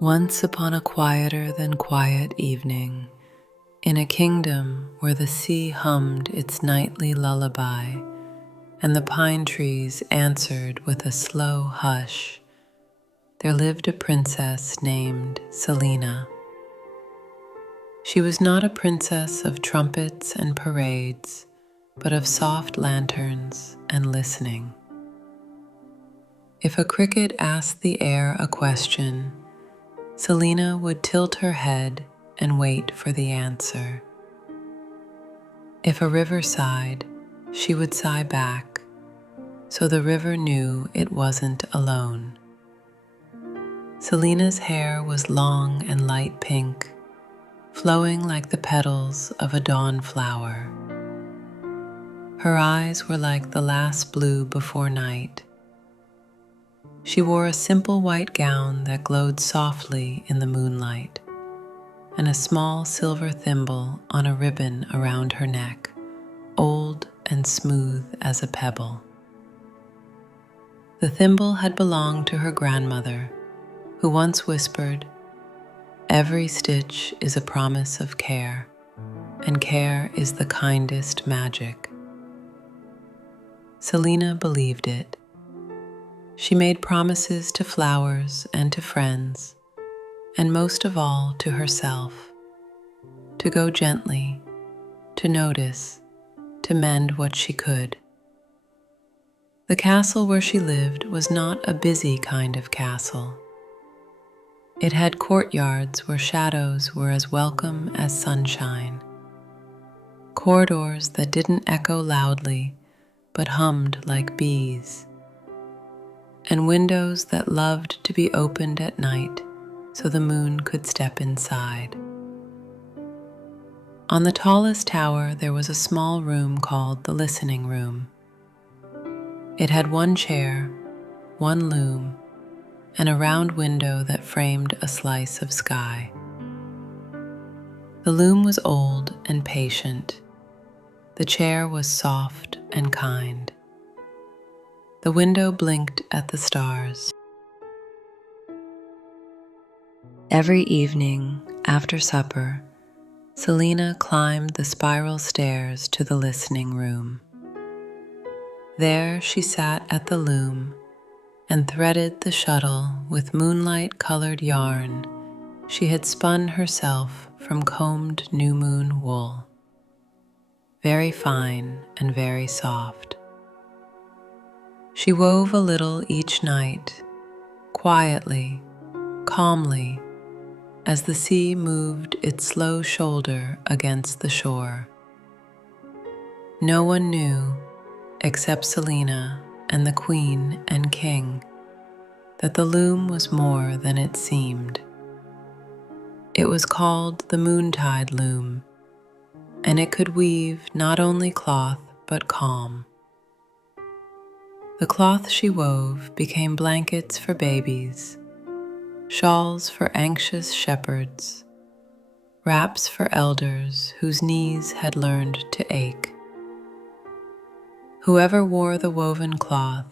Once upon a quieter than quiet evening, in a kingdom where the sea hummed its nightly lullaby, and the pine trees answered with a slow hush, there lived a princess named Selina. She was not a princess of trumpets and parades, but of soft lanterns and listening. If a cricket asked the air a question, Selina would tilt her head and wait for the answer. If a river sighed, she would sigh back, so the river knew it wasn't alone. Selina's hair was long and light pink, flowing like the petals of a dawn flower. Her eyes were like the last blue before night. She wore a simple white gown that glowed softly in the moonlight, and a small silver thimble on a ribbon around her neck, old and smooth as a pebble. The thimble had belonged to her grandmother, who once whispered, "Every stitch is a promise of care, and care is the kindest magic." Selina believed it. She made promises to flowers and to friends, and most of all to herself, to go gently, to notice, to mend what she could. The castle where she lived was not a busy kind of castle. It had courtyards where shadows were as welcome as sunshine, corridors that didn't echo loudly but hummed like bees, and windows that loved to be opened at night so the moon could step inside. On the tallest tower there was a small room called the listening room. It had one chair, one loom, and a round window that framed a slice of sky. The loom was old and patient. The chair was soft and kind. The window blinked at the stars. Every evening, after supper, Selina climbed the spiral stairs to the listening room. There she sat at the loom and threaded the shuttle with moonlight-colored yarn she had spun herself from combed new moon wool, very fine and very soft. She wove a little each night, quietly, calmly, as the sea moved its slow shoulder against the shore. No one knew, except Selina and the queen and king, that the loom was more than it seemed. It was called the Moon-Tide Loom, and it could weave not only cloth but calm. The cloth she wove became blankets for babies, shawls for anxious shepherds, wraps for elders whose knees had learned to ache. Whoever wore the woven cloth,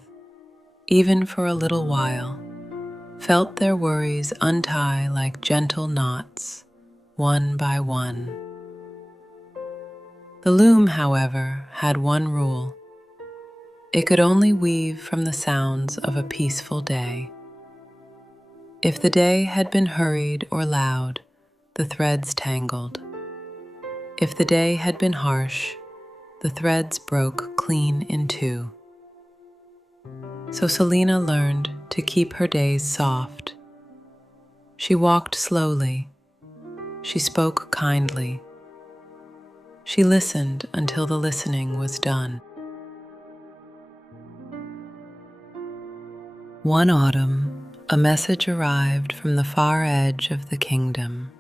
even for a little while, felt their worries untie like gentle knots, one by one. The loom, however, had one rule. It could only weave from the sounds of a peaceful day. If the day had been hurried or loud, the threads tangled. If the day had been harsh, the threads broke clean in two. So Selina learned to keep her days soft. She walked slowly. She spoke kindly. She listened until the listening was done. One autumn, a message arrived from the far edge of the kingdom.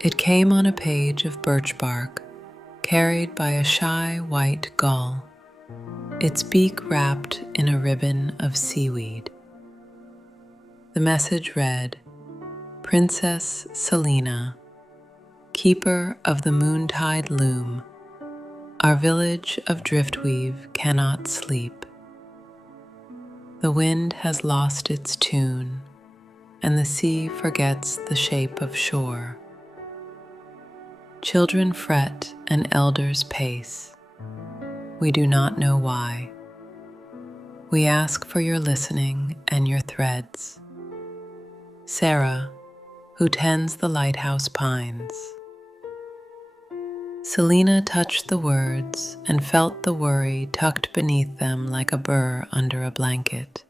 It came on a page of birch bark, carried by a shy white gull, its beak wrapped in a ribbon of seaweed. The message read, "Princess Selina, keeper of the Moon-Tide Loom, our village of driftweave cannot sleep. The wind has lost its tune. and the sea forgets the shape of shore. Children fret and elders pace. We do not know why. We ask for your listening and your threads. Sarah, who tends the lighthouse pines. Selina touched the words and felt the worry tucked beneath them like a burr under a blanket.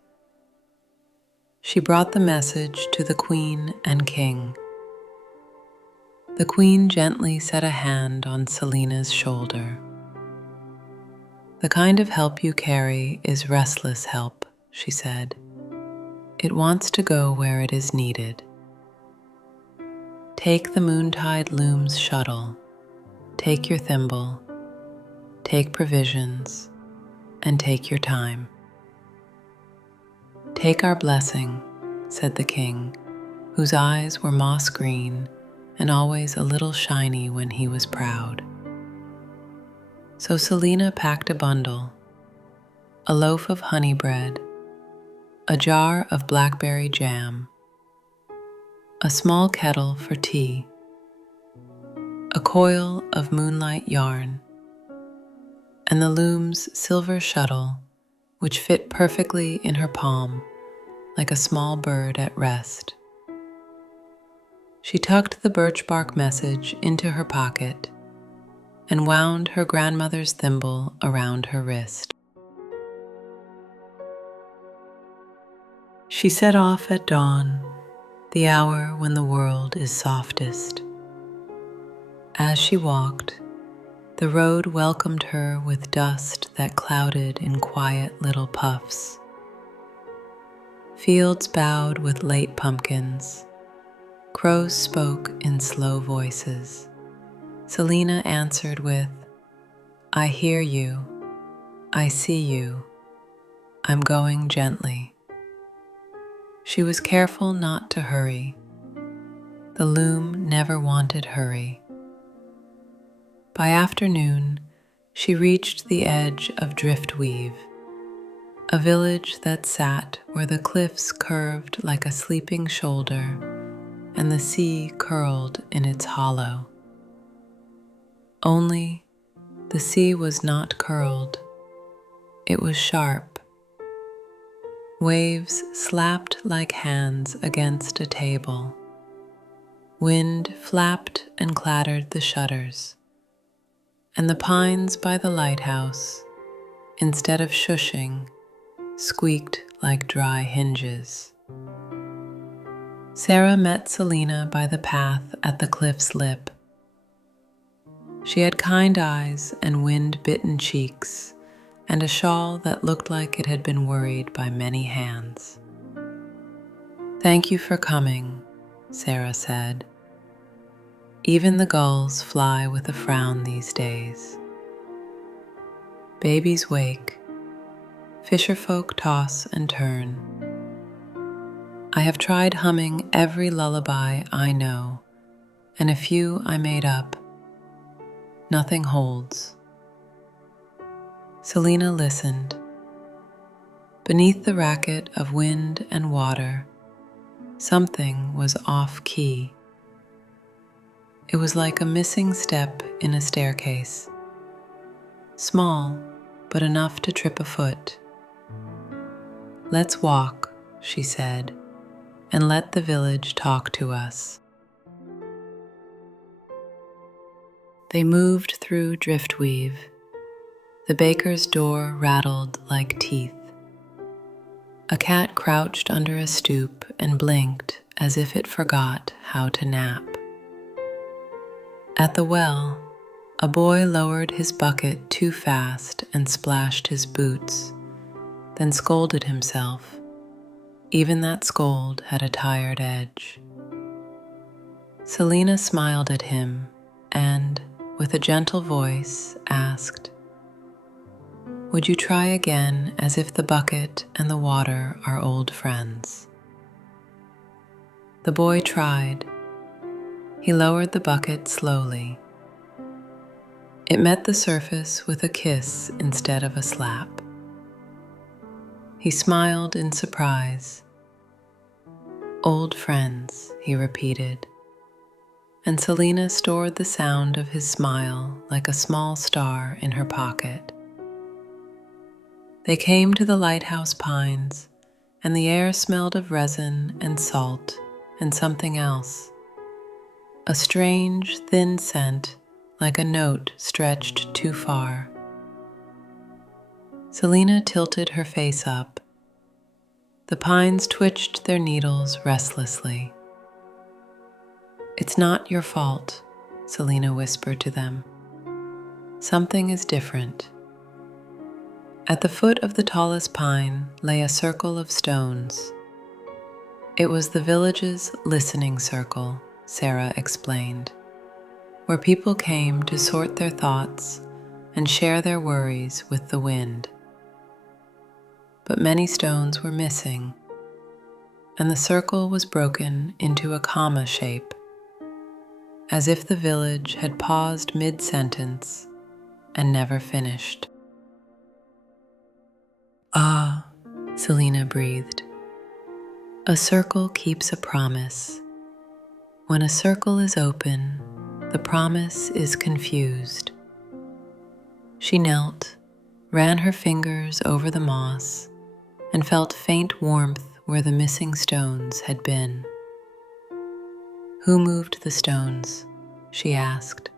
She brought the message to the Queen and King. The Queen gently set a hand on Selina's shoulder. "The kind of help you carry is restless help," she said. "It wants to go where it is needed. Take the Moon-Tide Loom's shuttle. Take your thimble. Take provisions. And take your time." "Take our blessing," said the King, whose eyes were moss green and always a little shiny when he was proud. So Selina packed a bundle, a loaf of honey bread, a jar of blackberry jam, a small kettle for tea, a coil of moonlight yarn, and the loom's silver shuttle, which fit perfectly in her palm like a small bird at rest. She tucked the birch bark message into her pocket and wound her grandmother's thimble around her wrist. She set off at dawn, the hour when the world is softest. As she walked, the road welcomed her with dust that clouded in quiet little puffs. Fields bowed with late pumpkins. Crows spoke in slow voices. Selina answered with, "I hear you. I see you. I'm going gently." She was careful not to hurry. The loom never wanted hurry. By afternoon, she reached the edge of Driftweave, a village that sat where the cliffs curved like a sleeping shoulder and the sea curled in its hollow. Only the sea was not curled. It was sharp. Waves slapped like hands against a table. Wind flapped and clattered the shutters. And the pines by the lighthouse, instead of shushing, squeaked like dry hinges. Sarah met Selina by the path at the cliff's lip. She had kind eyes and wind-bitten cheeks, and a shawl that looked like it had been worried by many hands. "Thank you for coming," Sarah said. "Even the gulls fly with a frown these days. Babies wake, fisherfolk toss and turn. I have tried humming every lullaby I know, and a few I made up. Nothing holds." Selina listened. Beneath the racket of wind and water, something was off-key. It was like a missing step in a staircase, small but enough to trip a foot. "Let's walk," she said, "and let the village talk to us." They moved through Driftweave. The baker's door rattled like teeth. A cat crouched under a stoop and blinked as if it forgot how to nap. At the well, a boy lowered his bucket too fast and splashed his boots, then scolded himself. Even that scold had a tired edge. Selina smiled at him and, with a gentle voice, asked, "Would you try again as if the bucket and the water are old friends?" The boy tried. He lowered the bucket slowly. It met the surface with a kiss instead of a slap. He smiled in surprise. Old friends, he repeated, and Selina stored the sound of his smile like a small star in her pocket. They came to the lighthouse pines, and the air smelled of resin and salt and something else, a strange, thin scent like a note stretched too far. Selina tilted her face up. The pines twitched their needles restlessly. "It's not your fault," Selina whispered to them. "Something is different." At the foot of the tallest pine lay a circle of stones. It was the village's listening circle, Sarah explained, where people came to sort their thoughts and share their worries with the wind. But many stones were missing, and the circle was broken into a comma shape, as if the village had paused mid-sentence and never finished. "Ah," Selina breathed. "A circle keeps a promise. When a circle is open, the promise is confused." She knelt, ran her fingers over the moss, and felt faint warmth where the missing stones had been. "Who moved the stones?" she asked.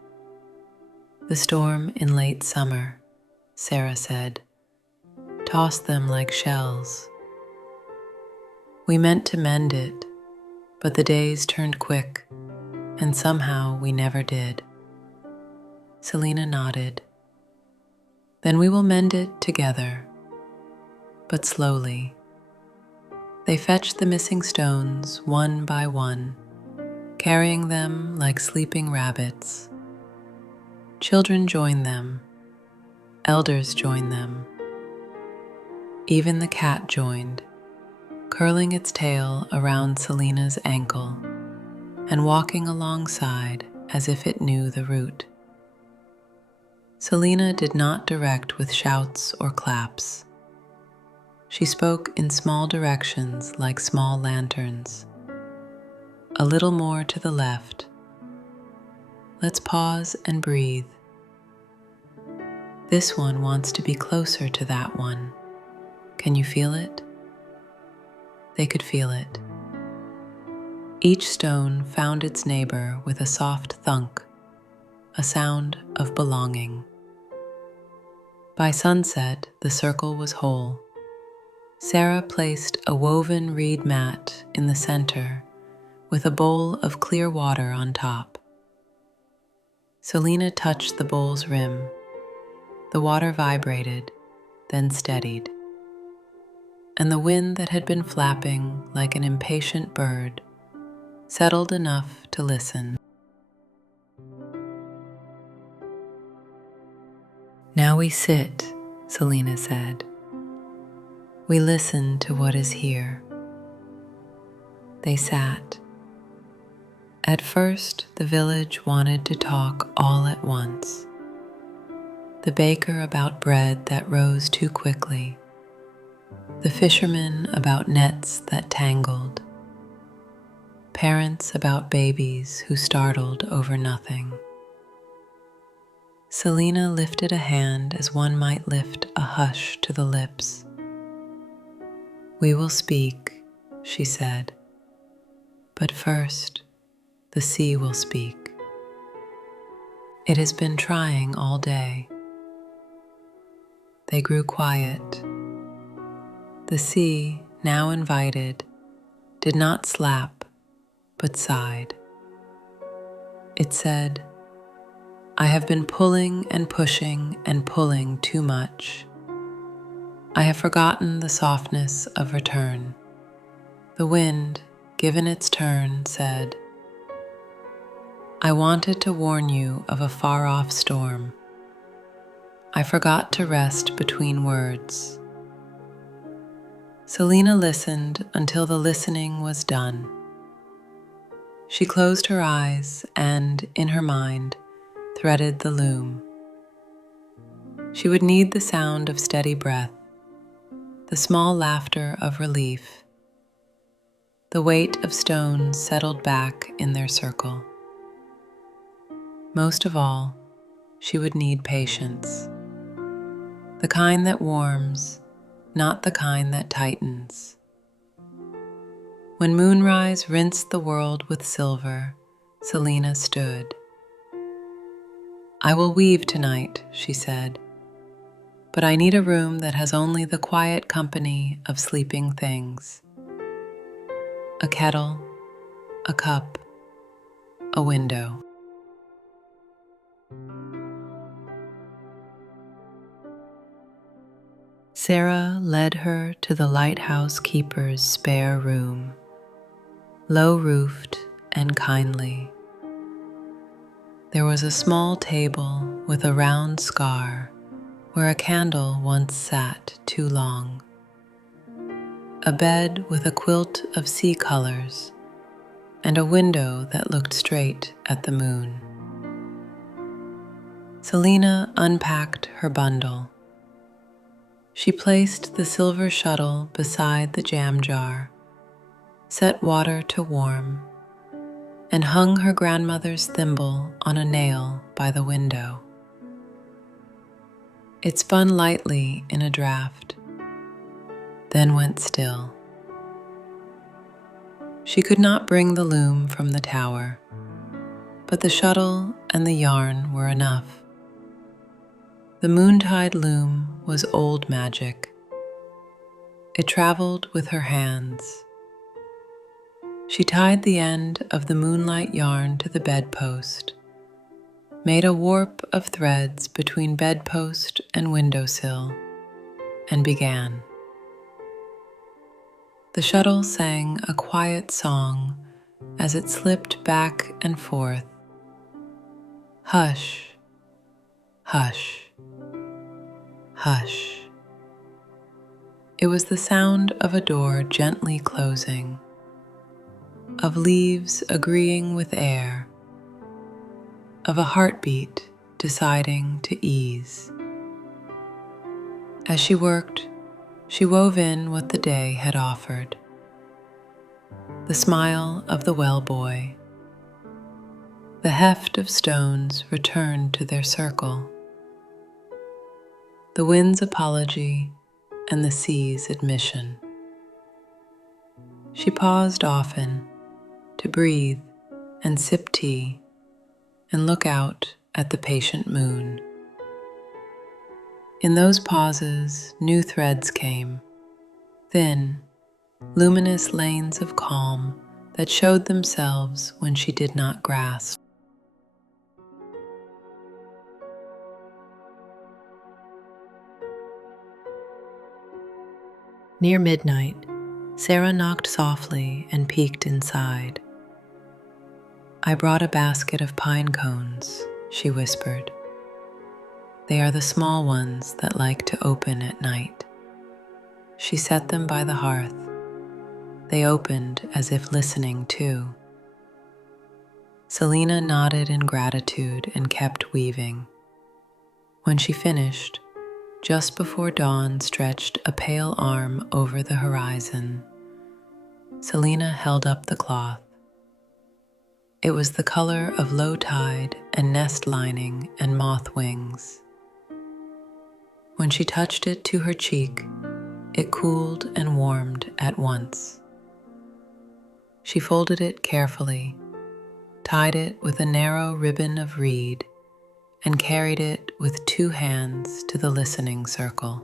"The storm in late summer," Sarah said. "Tossed them like shells. We meant to mend it, but the days turned quick, and somehow we never did." Selina nodded. "Then we will mend it together, but slowly." They fetched the missing stones one by one, carrying them like sleeping rabbits. Children joined them, elders joined them. Even the cat joined, curling its tail around Selina's ankle and walking alongside as if it knew the route. Selina did not direct with shouts or claps. She spoke in small directions like small lanterns. "A little more to the left. Let's pause and breathe. This one wants to be closer to that one. Can you feel it?" They could feel it. Each stone found its neighbor with a soft thunk, a sound of belonging. By sunset, the circle was whole. Sarah placed a woven reed mat in the center with a bowl of clear water on top. Selina touched the bowl's rim. The water vibrated, then steadied, and the wind that had been flapping like an impatient bird settled enough to listen. "Now we sit," Selina said. "We listen to what is here." They sat. At first, the village wanted to talk all at once. The baker about bread that rose too quickly, the fishermen about nets that tangled, parents about babies who startled over nothing. Selina lifted a hand as one might lift a hush to the lips. "We will speak," she said, "but first, the sea will speak. It has been trying all day." They grew quiet. The sea, now invited, did not slap, but sighed. It said, "I have been pulling and pushing and pulling too much. I have forgotten the softness of return." The wind, given its turn, said, "I wanted to warn you of a far-off storm. I forgot to rest between words." Selina listened until the listening was done. She closed her eyes and, in her mind, threaded the loom. She would need the sound of steady breath, the small laughter of relief, the weight of stones settled back in their circle. Most of all, she would need patience. The kind that warms, not the kind that tightens. When moonrise rinsed the world with silver, Selina stood. "I will weave tonight," she said, "but I need a room that has only the quiet company of sleeping things. A kettle, a cup, a window." Sarah led her to the lighthouse keeper's spare room, low-roofed and kindly. There was a small table with a round scar where a candle once sat too long, a bed with a quilt of sea colors, and a window that looked straight at the moon. Selina unpacked her bundle. She placed the silver shuttle beside the jam jar, set water to warm, and hung her grandmother's thimble on a nail by the window. It spun lightly in a draft, then went still. She could not bring the loom from the tower, but the shuttle and the yarn were enough. The Moon-Tide Loom was old magic. It traveled with her hands. She tied the end of the moonlight yarn to the bedpost, made a warp of threads between bedpost and windowsill, and began. The shuttle sang a quiet song as it slipped back and forth. Hush, hush, hush. It was the sound of a door gently closing, of leaves agreeing with air, of a heartbeat deciding to ease. As she worked, she wove in what the day had offered. The smile of the well boy. The heft of stones returned to their circle. The wind's apology and the sea's admission. She paused often to breathe and sip tea and look out at the patient moon. In those pauses, new threads came, thin, luminous lanes of calm that showed themselves when she did not grasp. Near midnight, Sarah knocked softly and peeked inside. "I brought a basket of pine cones," she whispered. "They are the small ones that like to open at night." She set them by the hearth. They opened as if listening too. Selina nodded in gratitude and kept weaving. When she finished, just before dawn stretched a pale arm over the horizon, Selina held up the cloth. It was the color of low tide and nest lining and moth wings. When she touched it to her cheek, it cooled and warmed at once. She folded it carefully, tied it with a narrow ribbon of reed, and carried it with 2 hands to the listening circle.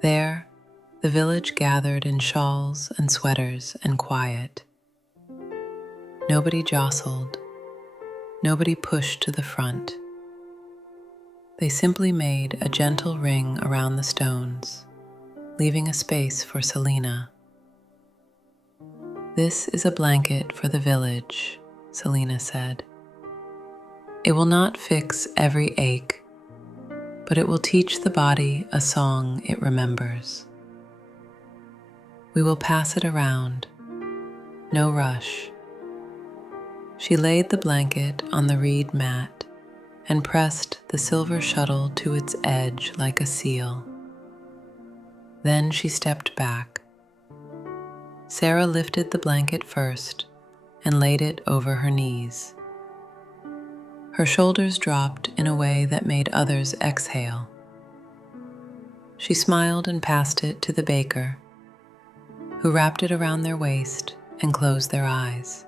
There, the village gathered in shawls and sweaters and quiet. Nobody jostled, nobody pushed to the front. They simply made a gentle ring around the stones, leaving a space for Selina. "This is a blanket for the village," Selina said. "It will not fix every ache, but it will teach the body a song it remembers. We will pass it around, no rush." She laid the blanket on the reed mat and pressed the silver shuttle to its edge like a seal. Then she stepped back. Sarah lifted the blanket first and laid it over her knees. Her shoulders dropped in a way that made others exhale. She smiled and passed it to the baker, who wrapped it around their waist and closed their eyes.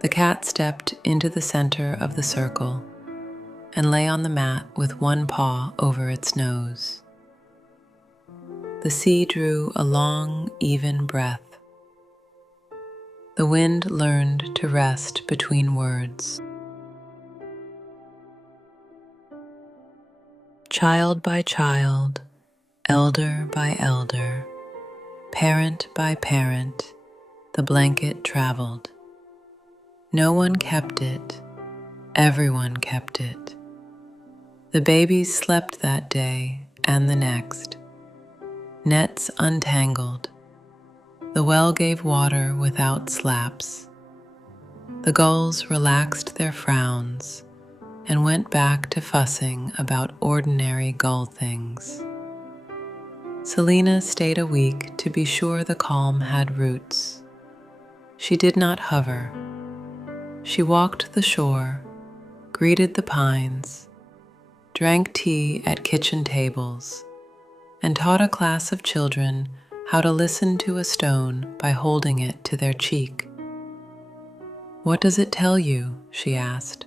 The cat stepped into the center of the circle and lay on the mat with one paw over its nose. The sea drew a long, even breath. The wind learned to rest between words. Child by child, elder by elder, parent by parent, the blanket traveled. No one kept it, everyone kept it. The babies slept that day and the next. Nets untangled. The well gave water without slaps. The gulls relaxed their frowns and went back to fussing about ordinary gull things. Selina stayed a week to be sure the calm had roots. She did not hover. She walked the shore, greeted the pines, drank tea at kitchen tables, and taught a class of children how to listen to a stone by holding it to their cheek. "What does it tell you?" she asked.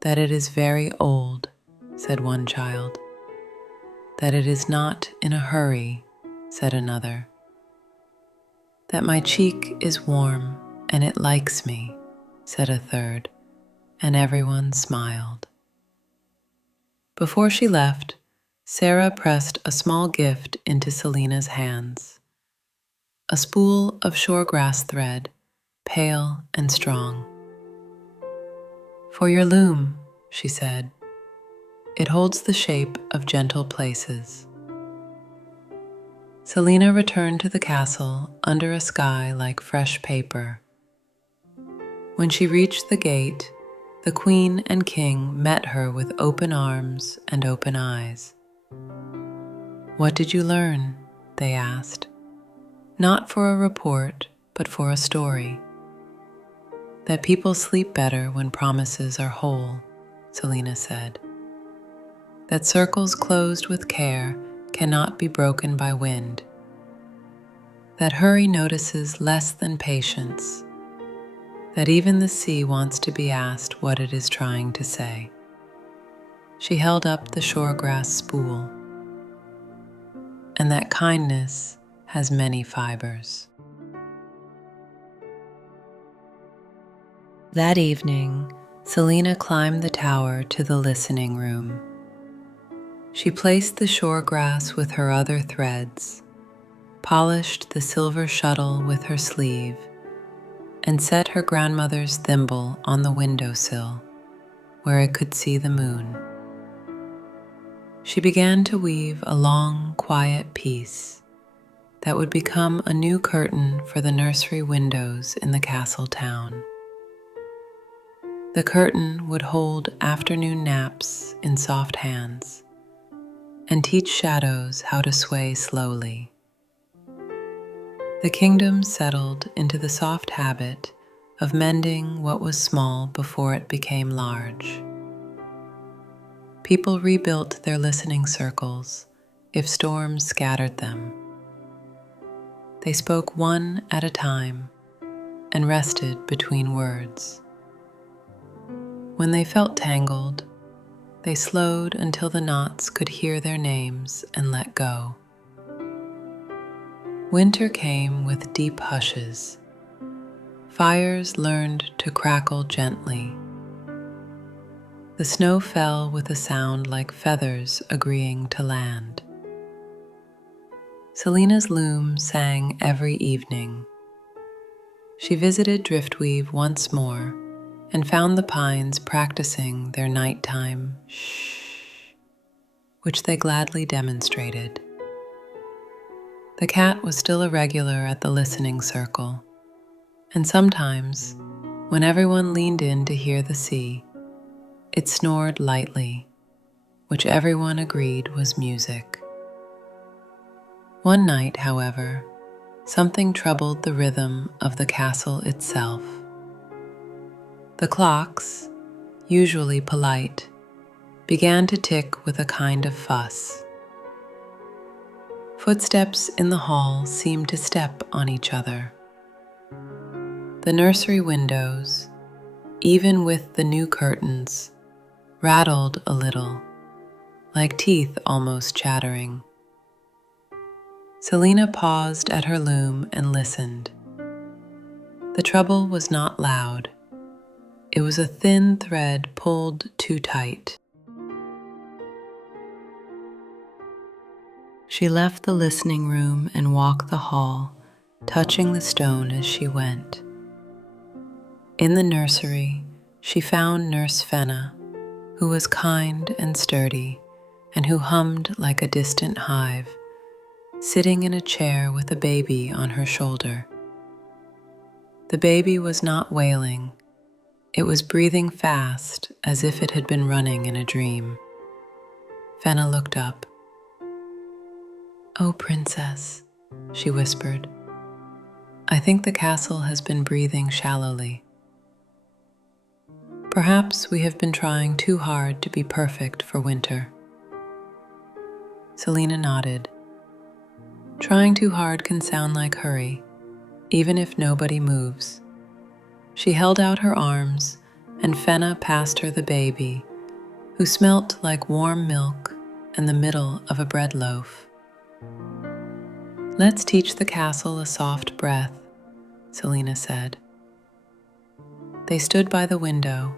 "That it is very old," said one child. "That it is not in a hurry," said another. "That my cheek is warm and it likes me," said a third, and everyone smiled. Before she left, Sarah pressed a small gift into Selina's hands. A spool of shoregrass thread, pale and strong. "For your loom," she said. "It holds the shape of gentle places." Selina returned to the castle under a sky like fresh paper. When she reached the gate, the queen and king met her with open arms and open eyes. "What did you learn?" they asked. "Not for a report, but for a story." "That people sleep better when promises are whole," Selina said. "That circles closed with care cannot be broken by wind. That hurry notices less than patience. That even the sea wants to be asked what it is trying to say." She held up the shoregrass spool. "And that kindness has many fibers." That evening, Selina climbed the tower to the listening room. She placed the shoregrass with her other threads, polished the silver shuttle with her sleeve, and set her grandmother's thimble on the windowsill, where it could see the moon. She began to weave a long, quiet piece that would become a new curtain for the nursery windows in the castle town. The curtain would hold afternoon naps in soft hands and teach shadows how to sway slowly. The kingdom settled into the soft habit of mending what was small before it became large. People rebuilt their listening circles if storms scattered them. They spoke one at a time and rested between words. When they felt tangled, they slowed until the knots could hear their names and let go. Winter came with deep hushes. Fires learned to crackle gently. The snow fell with a sound like feathers agreeing to land. Selina's loom sang every evening. She visited Driftweave once more and found the pines practicing their nighttime shh, which they gladly demonstrated. The cat was still a regular at the listening circle, and sometimes, when everyone leaned in to hear the sea, it snored lightly, which everyone agreed was music. One night, however, something troubled the rhythm of the castle itself. The clocks, usually polite, began to tick with a kind of fuss. Footsteps in the hall seemed to step on each other. The nursery windows, even with the new curtains, rattled a little, like teeth almost chattering. Selina paused at her loom and listened. The trouble was not loud. It was a thin thread pulled too tight. She left the listening room and walked the hall, touching the stone as she went. In the nursery, she found Nurse Fenna, who was kind and sturdy, and who hummed like a distant hive, sitting in a chair with a baby on her shoulder. The baby was not wailing. It was breathing fast, as if it had been running in a dream. Fenna looked up. "Oh, Princess," she whispered. "I think the castle has been breathing shallowly. Perhaps we have been trying too hard to be perfect for winter." Selina nodded. Trying too hard can sound like hurry, even if nobody moves. She held out her arms, and Fenna passed her the baby, who smelt like warm milk and the middle of a bread loaf. "Let's teach the castle a soft breath," Selina said. They stood by the window.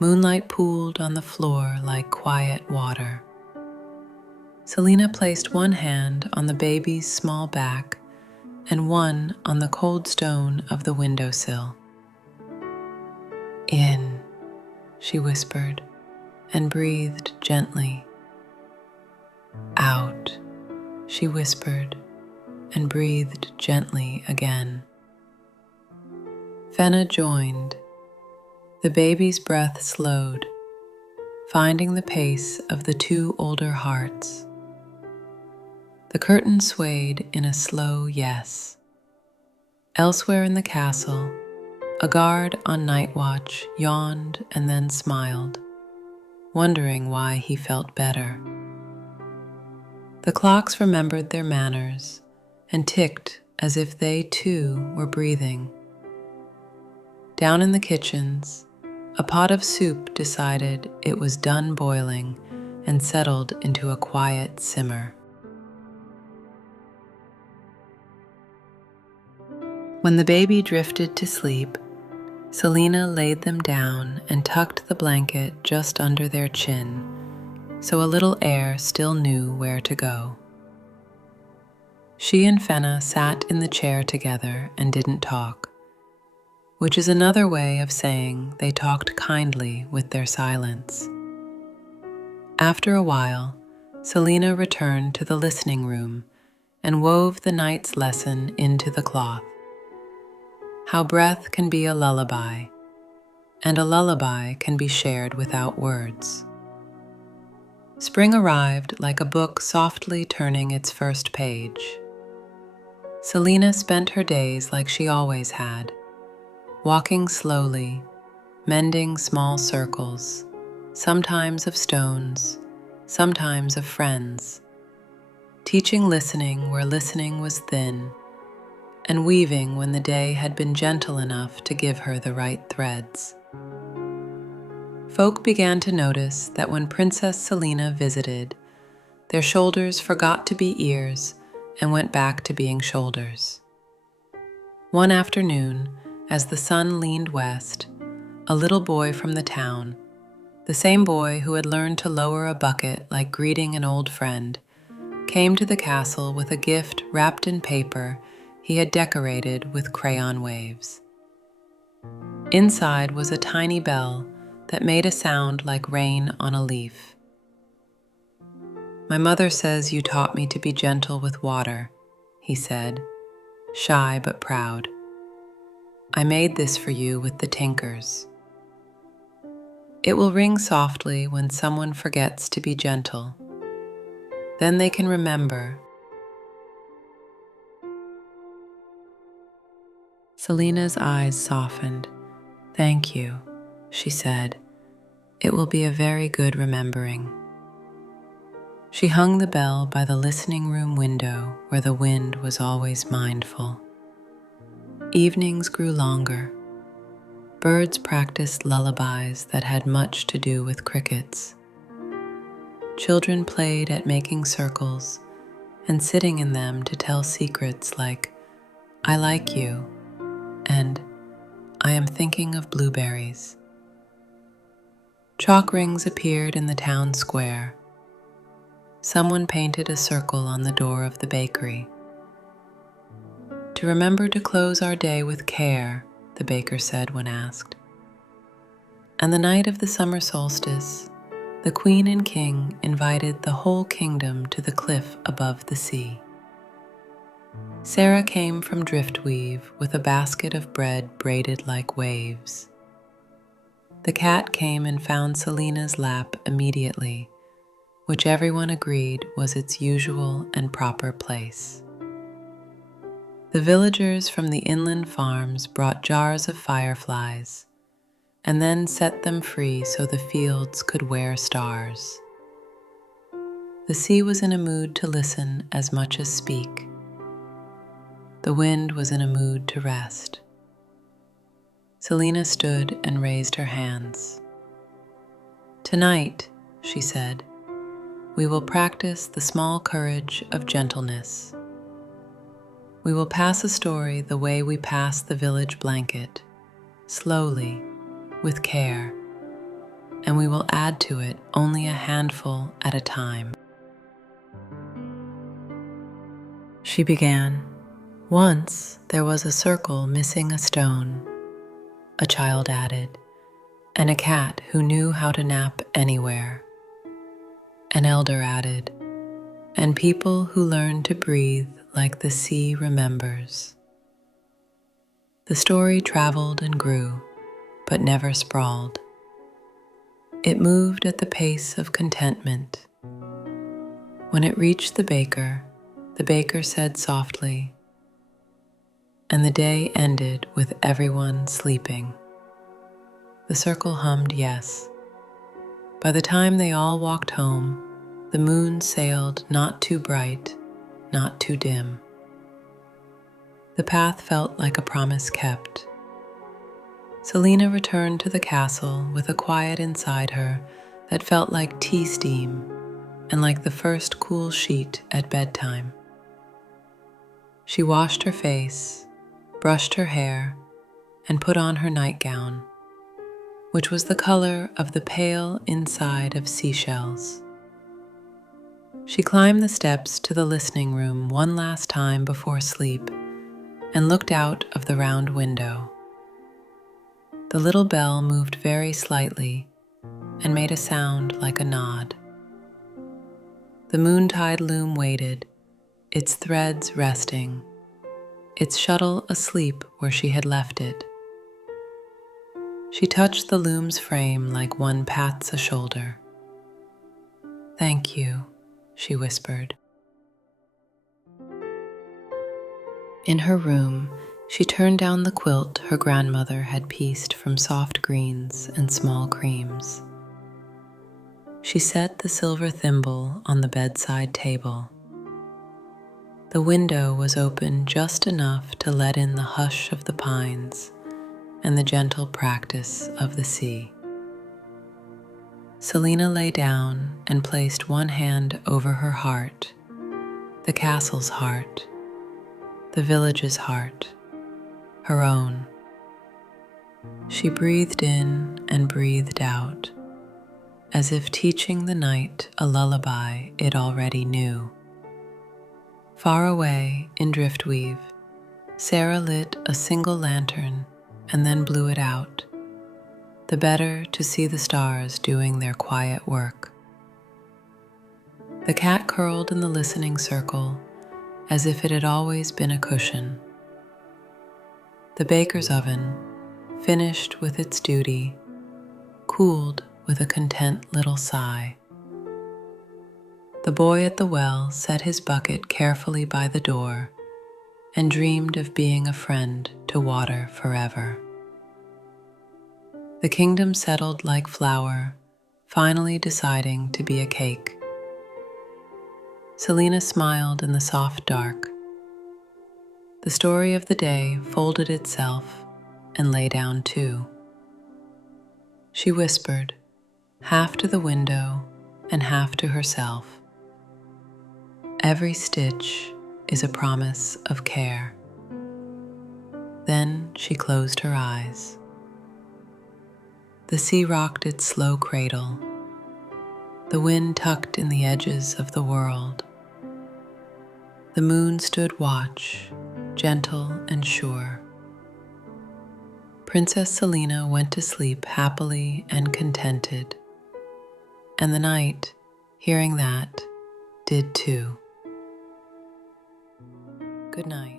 Moonlight pooled on the floor like quiet water. Selina placed one hand on the baby's small back and one on the cold stone of the windowsill. "In," she whispered, and breathed gently. "Out," she whispered, and breathed gently again. Fenna joined. The baby's breath slowed, finding the pace of the two older hearts. The curtain swayed in a slow yes. Elsewhere in the castle, a guard on night watch yawned and then smiled, wondering why he felt better. The clocks remembered their manners and ticked as if they too were breathing. Down in the kitchens, a pot of soup decided it was done boiling and settled into a quiet simmer. When the baby drifted to sleep, Selina laid them down and tucked the blanket just under their chin, so a little air still knew where to go. She and Fenna sat in the chair together and didn't talk, which is another way of saying they talked kindly with their silence. After a while, Selina returned to the listening room and wove the night's lesson into the cloth. How breath can be a lullaby, and a lullaby can be shared without words. Spring arrived like a book softly turning its first page. Selina spent her days like she always had, walking slowly, mending small circles, sometimes of stones, sometimes of friends, teaching listening where listening was thin, and weaving when the day had been gentle enough to give her the right threads. Folk began to notice that when Princess Selina visited, their shoulders forgot to be ears and went back to being shoulders. One afternoon, as the sun leaned west, a little boy from the town, the same boy who had learned to lower a bucket like greeting an old friend, came to the castle with a gift wrapped in paper he had decorated with crayon waves. Inside was a tiny bell that made a sound like rain on a leaf. "My mother says you taught me to be gentle with water," he said, shy but proud. "I made this for you with the tinkers. It will ring softly when someone forgets to be gentle. Then they can remember Selina's eyes softened. "Thank you," she said. "It will be a very good remembering." She hung the bell by the listening room window where the wind was always mindful. Evenings grew longer. Birds practiced lullabies that had much to do with crickets. Children played at making circles and sitting in them to tell secrets like, "I like you," and "I am thinking of blueberries." Chalk rings appeared in the town square. Someone painted a circle on the door of the bakery. "To remember to close our day with care," the baker said when asked. And the night of the summer solstice, the queen and king invited the whole kingdom to the cliff above the sea. Sarah came from Driftweave with a basket of bread braided like waves. The cat came and found Selina's lap immediately, which everyone agreed was its usual and proper place. The villagers from the inland farms brought jars of fireflies and then set them free so the fields could wear stars. The sea was in a mood to listen as much as speak. The wind was in a mood to rest. Selina stood and raised her hands. "Tonight," she said, "we will practice the small courage of gentleness. We will pass a story the way we pass the village blanket, slowly, with care, and we will add to it only a handful at a time." She began. "Once there was a circle missing a stone," a child added, "and a cat who knew how to nap anywhere." An elder added, "and people who learn to breathe like the sea remembers." The story traveled and grew, but never sprawled. It moved at the pace of contentment. When it reached the baker said softly, and the day ended with everyone sleeping. The circle hummed yes. By the time they all walked home, the moon sailed not too bright, not too dim. The path felt like a promise kept. Selina returned to the castle with a quiet inside her that felt like tea steam and like the first cool sheet at bedtime. She washed her face, brushed her hair, and put on her nightgown, which was the color of the pale inside of seashells. She climbed the steps to the listening room one last time before sleep and looked out of the round window. The little bell moved very slightly and made a sound like a nod. The Moon-Tide Loom waited, its threads resting, its shuttle asleep where she had left it. She touched the loom's frame like one pats a shoulder. "Thank you," she whispered. In her room, she turned down the quilt her grandmother had pieced from soft greens and small creams. She set the silver thimble on the bedside table. The window was open just enough to let in the hush of the pines and the gentle practice of the sea. Selina lay down and placed one hand over her heart, the castle's heart, the village's heart, her own. She breathed in and breathed out, as if teaching the night a lullaby it already knew. Far away in Driftweave, Sarah lit a single lantern and then blew it out, the better to see the stars doing their quiet work. The cat curled in the listening circle as if it had always been a cushion. The baker's oven, finished with its duty, cooled with a content little sigh. The boy at the well set his bucket carefully by the door and dreamed of being a friend to water forever. The kingdom settled like flour, finally deciding to be a cake. Selina smiled in the soft dark. The story of the day folded itself and lay down too. She whispered, half to the window and half to herself, "Every stitch is a promise of care." Then she closed her eyes. The sea rocked its slow cradle. The wind tucked in the edges of the world. The moon stood watch, gentle and sure. Princess Selina went to sleep happily and contented, and the night, hearing that, did too. Good night.